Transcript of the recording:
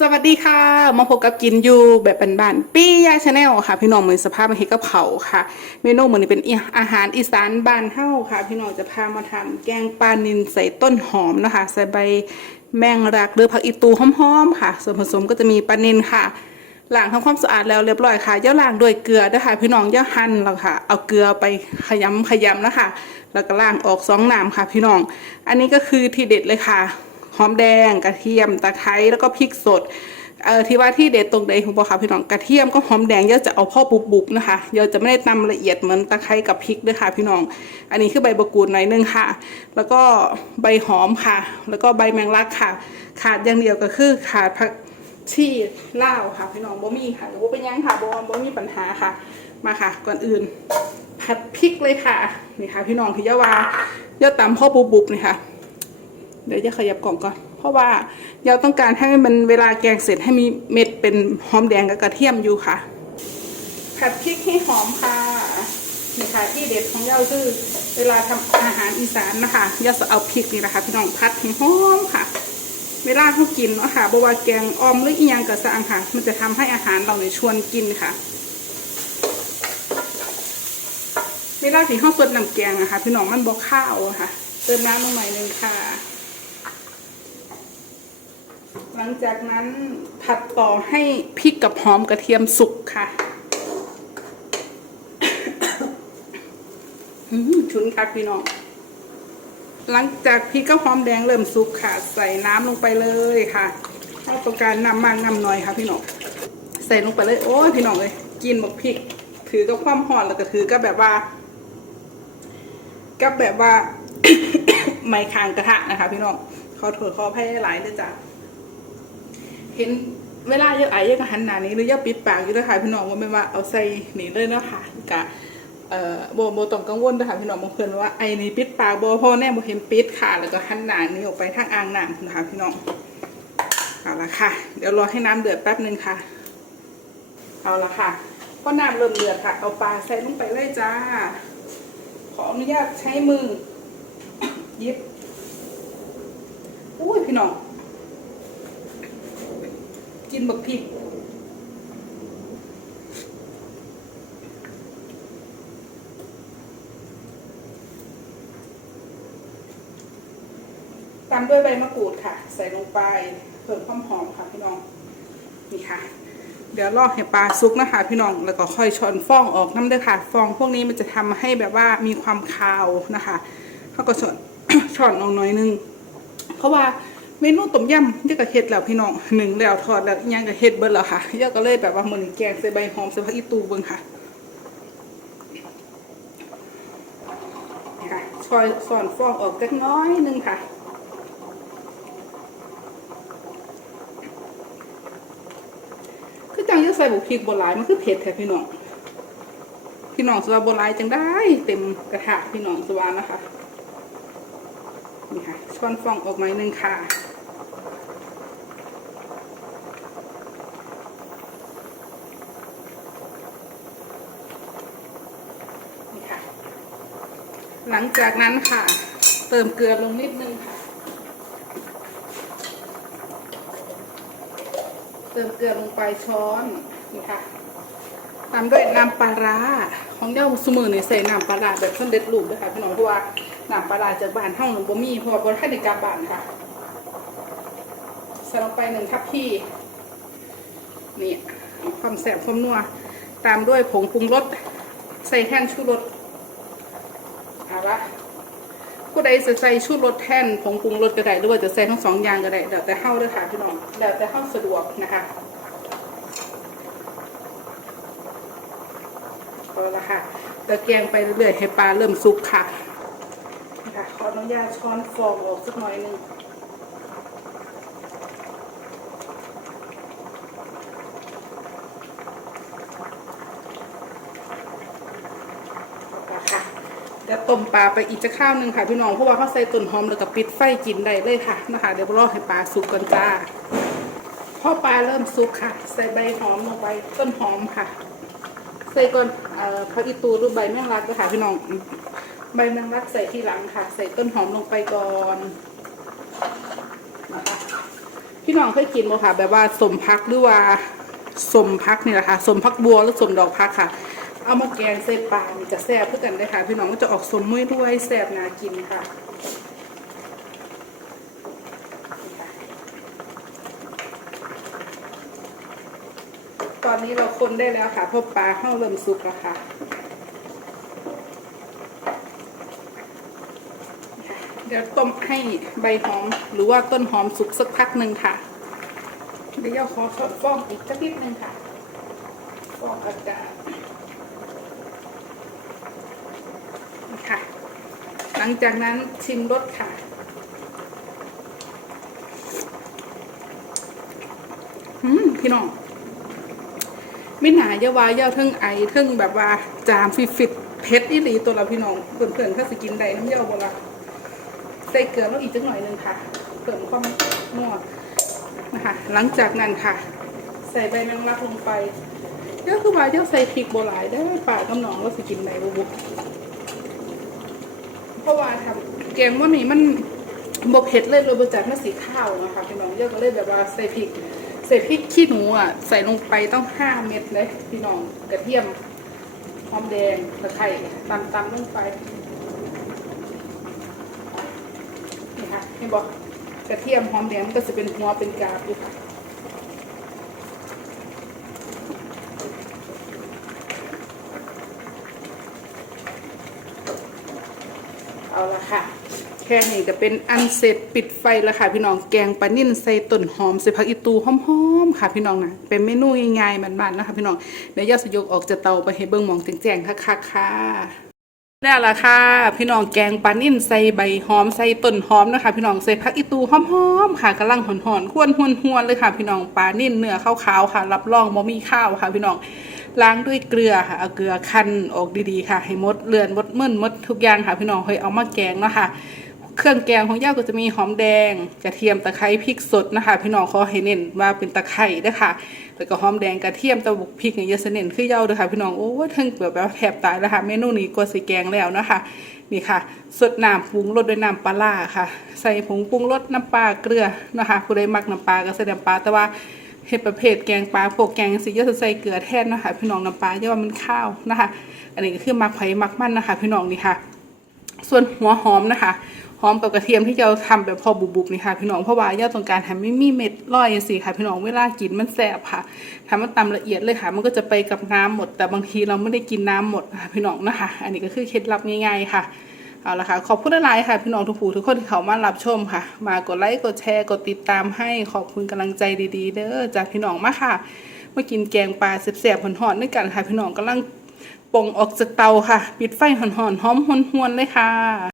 สวัสดีค่ะ มาพบกับกินอยู่แบบบ้านๆปี้ยาชาแนลค่ะ พี่น้องมือสภาพมาเฮ็ดกับเขาค่ะ เมนูมือนี้เป็นอาหารอีสานบ้านเฮาค่ะ พี่น้องจะพามาทำแกงปลานิลใส่ต้นหอมนะคะ ใส่ใบแมงรักหรือผักอีตูหอมๆค่ะ ส่วนผสมก็จะมีปลานิลค่ะล้างทำความสะอาดแล้วเรียบร้อยค่ะย่าล้างด้วยเกลือนะคะพี่น้องย่าหั่นแล้วค่ะ เอาเกลือไปขยำขยำนะคะ แล้วก็ล้างออกสองน้ำค่ะ พี่น้อง อันนี้ก็คือทีเด็ดเลยค่ะ หอมแดง กระเทียมตะไคร้แล้วก็พริกสดเออที่ว่าที่เด็ดตรงใดของบอกค่ะพี่น้องกระเทียมก็หอมแดงเยอะจะเอาพ่อบุบๆนะคะเยอะจะไม่ได้ตำละเอียดเหมือนตะไคร้กับพริกด้วยค่ะพี่น้อง อันนี้คือใบมะกรูดหน่อยนึงค่ะ แล้วก็ใบหอมค่ะ แล้วก็ใบแมงลักค่ะ ขาดอย่างเดียวก็คือขาดผักชีเล่าค่ะพี่น้องบ่มีค่ะหรือว่าเป็นยังค่ะบ่บ่มีปัญหาค่ะ มาค่ะ ก่อนอื่น ผัดพริกเลยค่ะนี่ค่ะ พี่น้องที่ยะวายอะตำพ่อบุบๆนี่ค่ะ เดี๋ยวจะขยับกล่องก่อน เพราะว่าเราต้องการให้มันเวลาแกงเสร็จให้มีเม็ดเป็นหอมแดงกับกระเทียมอยู่ค่ะ ผัดพริกให้หอมค่ะนี่ค่ะที่เด็ดของเราคือเวลาทำอาหารอีสานนะคะเราจะเอาพริกนี่นะคะ พี่น้องพัดให้หอมค่ะ เวลาเขากินเนาะค่ะบวาแกงออมหรืออีหยังกระสังค่ะ มันจะทำให้อาหารเราเนี่ยชวนกินค่ะเวลาที่เขาสดน้ำแกงอะคะพี่น้องมันบอกข้าวะค่ะ เติมน้ำลงหน่อยนึงค่ะ หลังจากนั้นผัดต่อให้พริกกับหอมกระเทียมสุกค่ะชุนคักพี่น้อง หลังจากพริกกับหอมแดงเริ่มสุกค่ะ ใส่น้ำลงไปเลยค่ะเอาประการน้ำมากน้ำน้อยค่ะพี่น้อง ใส่ลงไปเลย โอ้ยพี่น้องเลยกินหมกพริก ถือกับความหอนแล้วก็ถือกับแบบว่า กับแบบว่า ไม่คางกระทะนะคะ พี่น้องเขาถอดคอให้หลายเลยจ้ะ เห็นเวลาเยอะไอ้เยอะกหันหนานี้หรือเยอะปิดปากอยู่นะคะพี่น้องว่าไม่ว่าเอาใส่หนีเลยเนาะค่ะกะเอ่อโบโบต้องกังวลนะคะพี่น้องบางเพื่อนว่าไอ้นี่ปิดปากโบพ่อแน่โบเห็นปิดค่ะ แล้วก็หันหนานี้ออกไปทางอ่างน้ำนะคะพี่น้องเอาละค่ะ เดี๋ยวรอให้น้ำเดือดแป๊บนึงค่ะ เอาละค่ะพอน้ำเริ่มเดือดค่ะ เอาปลาใส่ลงไปเลยจ้า ขออนุญาตใช้มือหยิบอุ้ยพี่น้อง บักพริกตามด้วยใบมะกรูดค่ะ ใส่ลงไปเพิ่มความหอมค่ะพี่น้องนี่ค่ะ เดี๋ยวลอกให้ปลาซุกนะคะ พี่น้องแล้วก็ค่อยช้อนฟองออกน้ำด้วยค่ะ ฟองพวกนี้มันจะทำให้แบบว่ามีความคาวนะคะเขาก็ช้อนช้อนออกหน่อยนึง เพราะว่า เมนูต้มยำเยอะกับเห็ดแล้วพี่น้องหนึ่งแล้วทอดแล้วยังกับเห็ดเบิดแล้วค่ะเยอะก็เลยแบบว่าเหมือนแกงใส่ใบหอมใส่ผักอีตูเบิ่งค่ะนี่ค่ะซอยสอนฟองออกจักน้อยหนึงค่ะคือจังจะใส่บุกพริกโบราณมันคือเผ็ดแท้พี่น้องพี่น้องสวาโบราณจังได้เต็มกระทะพี่น้องสวานะคะนี่ค่ะช้อนฟองออกมาหนึ่งค่ะ นี่ค่ะ หลังจากนั้นค่ะ เติมเกลือลงนิดนึงค่ะ เติมเกลือลงไปช้อนนี่ค่ะตามด้วยน้ำปลาร้าของเย้าสมือนี่ใส่น้ำปลาร้าแบบส้นเด็ดลูกด้วยค่ะพี่น้องเพราะว่าน้ำปลาร้าจากบ้านเท่าหนึ่งบ่มีเพราะว่าบ่ทันได้กลับบ้านค่ะใส่ลงไปหนึ่งทัพพีนี่ความแสบความนัวตามด้วยผงปรุงรสใส่แท่นชูรส เอาละผู้ใดจะใส่ชูรสแท่นผงปรุงรสก็ได้หรือว่าจะใส่ทั้งสองอย่างก็ได้แล้วแต่เข้าเด้วยค่ะพี่น้องแล้วแต่เข้าสะดวกนะคะพอละค่ะตะแกงไปเรื่อยๆให้ปลาเริ่มสุกค่ะนะคะขออนุญาตช้อนฟองออกสักหน่อยหนึงเอาละค่ะ เดี๋ยวต้มปลาไปอีกจะข้าวหนึ่งค่ะพี่น้องเพราะว่าเขาใส่ต้นหอมแล้วก็ปิดไฟกินได้เลยค่ะนะคะ เดี๋ยวรอให้ปลาสุกก่อนจ้าพอปลาเริ่มสุกค่ะ ใส่ใบหอมลงไปต้นหอมค่ะ ใส่ก่อนเอ่อผักอีตูหรือใบแมงลักก็ค่ะพี่น้องใบแมงลักใส่ทีหลังค่ะ ใส่ต้นหอมลงไปก่อนนะคะพี่น้องเคยกินบ่ค่ะ แบบว่าสมพักหรือว่าสมพักนี่แหละค่ะสมพักบัวหรือสมดอกพักค่ะ เอามาแกงใส่ปลานี่จะแซ่บเพื่อกันได้ค่ะ พี่น้องก็จะออกสมมุ้ยด้วยแซ่บน่ากินค่ะตอนนี้เราคนได้แล้วค่ะเพราะปลาเข้าเริ่มสุกแล้วค่ะเดี๋ยวต้มให้ใบหอมหรือว่าต้นหอมสุกสักพักหนึ่งค่ะ เดี๋ยวขอทดฟองอีกสักนิดนึงค่ะฟองอากาศนี่ค่ะ ห ลังจากนั้นชิมรสค่ะ อืม พี่น้องไม่หนาเยาวาเยาเทิงไอเทิงแบบว่า จามฟิฟิดเพชรอีหลีตัวเราพี่น้องเพื่อนๆถ้าสกินใดน้ำเยาบ่ละใส่เกลือลงอีกจักหน่อยนึงค่ะเพิ่มความนัวนะคะ หลังจากนั้นค่ะ ใส่ใบแมงลักลงไปเดี๋ยวคือว่าเจ้าใส่พริกโบหลายได้ป่ากับน้องเราสกินใดบ่บุ เพราะว่าทำแกงว่านี้มันบ่เผ็ดเลยโรยบจัดมาสีข้าวนะคะพี่น้องเจ้าก็เลยแบบว่าใส่พริกใส่พริกขี้หนูอะใส่ลงไปต้องห้าเม็ดเลยพี่น้องกระเทียมหอมแดงตะไคร้ตำตำลงไปนี่ค่ะเห็นบอกกระเทียมหอมแดงก็จะเป็นหัวเป็นกาบอยู่ค่ะ เอาละค่ะ แค่นี้ก็เป็นอันเสร็จปิดไฟแล้วค่ะ พี่น้องแกงปลานิ่นใส่ต้นหอมใส่ผักอีตูหอมๆค่ะ พี่น้องนะเป็นเมนูง่ายๆมันๆนะคะพี่น้องเดี๋ยวยอดสยกออกจากเตาไปให้เบิ่งมองแจ้งๆค่ะๆค่ะแล้วล่ะค่ะ พี่น้องแกงปลานิ่นใส่ใบหอมใส่ต้นหอมนะคะ พี่น้องใส่ผักอีตูหอมๆค่ะกำลังหอนๆควนหวนๆเลยค่ะ พี่น้องปลานิ่นเนื้อขาวๆค่ะ รับรองบ่มีข้าวค่ะ พี่น้อง ล้างด้วยเกลือค่ะเอาเกลือคั้นออกดีๆค่ะ ให้มดเลือนมดมึนมดทุกอย่างค่ะพี่น้องเคยเอามาแกงเนาะค่ะ เครื่องแกงของย่าก็จะมีหอมแดงกระเทียมตะไคร้พริกสดนะคะ พี่น้องขอให้เน้นว่าเป็นตะไคร้ด้วยค่ะแล้วก็หอมแดงกระเทียมตะบุกพริกเนี่ยอยาเสเน้นคือเย้าด้วยค่ะ พี่น้องโอ้ทั้งแบบแถบตายแล้วค่ะเมนูนี้กว่าสิแกงแล้วนะคะนี่ค่ะสดน้ำปรุงรสด้วยน้ำปลาร้าค่ะ ใส่ผงปรุงรสน้ำปลาเกลือนะคะผู้ใดมักน้ำปลาก็ใส่น้ำปลาแต่ว่า เห็ดประเภทแกงปลาพวกแกงสิจะใส่เกลือแทนนะคะพี่น้องน้ำปลาเยาว่ามันข้าวนะคะ อันนี้ก็คือมักไผ่มักมันนะคะ พี่น้องนี่ค่ะ ส่วนหัวหอมนะคะหอมกับกระเทียมที่เราทำแบบพอบุบๆนี่ค่ะพี่น้องเพราะว่าย่าต้องการทำไม่มีเม็ดลอยสิค่ะ พี่น้องเวลากินมันแสบค่ะทำมันตำละเอียดเลยค่ะ มันก็จะไปกับน้ำหมด แต่บางทีเราไม่ได้กินน้ำหมดค่ะพี่น้องนะคะ อันนี้ก็คือเคล็ดลับง่ายๆค่ะ เอาละค่ะ ขอบคุณหลายค่ะพี่น้องทุกผู้ทุกคนที่เขามารับชมค่ะ มากดไลค์กดแชร์กดติดตามให้ขอบคุณกำลังใจดีๆ เด้อจากพี่น้องมาค่ะมากินแกงปลาเสบๆหอนๆด้วยกันค่ะ พี่น้องกำลังปองออกจากเตาค่ะ ปิดไฟหอนๆหอมหวนๆเลยค่ะ